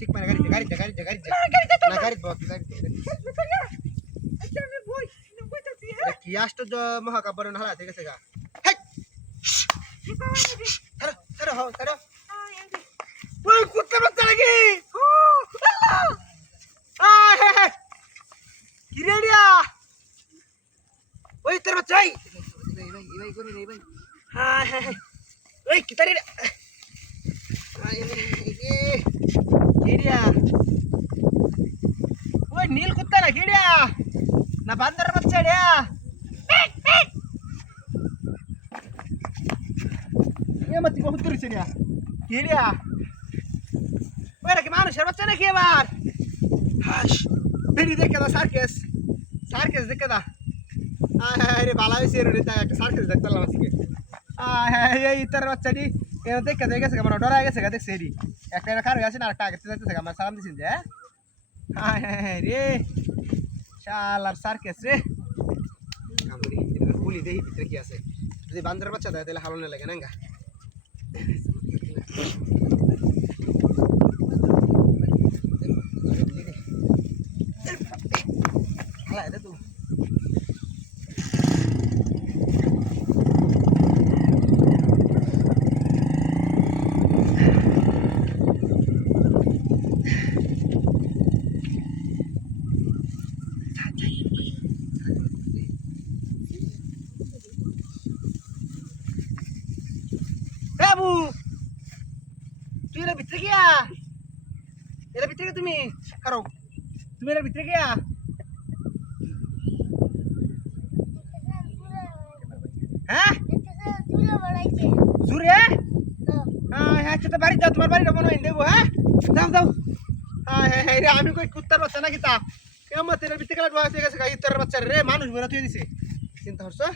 ঠিক মানে গাড়িতে না গাড়িতে বল কি আশ্চর্য মহাকাব্য না হালা ঠিক আছে গা ওই কুত্তা বাচ্চা নাকি কি রে রিয়া ওই তোর বাচ্চা ভাই কোনি রে ভাই হ্যাঁ হ্যাঁ ওই কি তারে ওই নীল কুত্তা না কিড়িয়া না বান্দর বাচ্চা রে মতি বহুত করেছে রে কিড়িয়া ওই নাকি মানুষের বাচ্চা নাকি এবার হাস বেরি দেখে দা সার্কেস দেখে দা আরে ভালো হয়েছে রে একটা সার্কেস দেখতাম আজকে এই তোর বাচ্চাটি দেখে গেছে আমার ডরা গেছে দেখছে এরি একটা খার গেছে না একটা আগে যাইতেছে আমার সালাম দিছেন যে হ্যাঁ রে শালার সার্কেস রে কামড়ি এটা খুলি দেই ভিতরে কি আছে যদি বান্দরের বাচ্চা দেয় তাহলে হালনে লাগে না গা হালা এটা তো বাবু তুই এর ভিতরে গিয়া এর ভিতরে তুমি কারো তুমি এর ভিতরে গিয়া হ্যাঁ জুরে হ্যাঁ হ্যাঁ তো বাড়ি যাও তোমার বাড়িটা মনে হয় দেবো হ্যাঁ দাও হ্যাঁ হ্যাঁ রে আমি কই কুত্তার বাচ্চা নাকি তা কেমন এর ভিতরে গেলে বয়স হয়ে গেছে ইত্তরের বাচ্চা রে মানুষ বেরা তুই দিছে চিন্তা করছো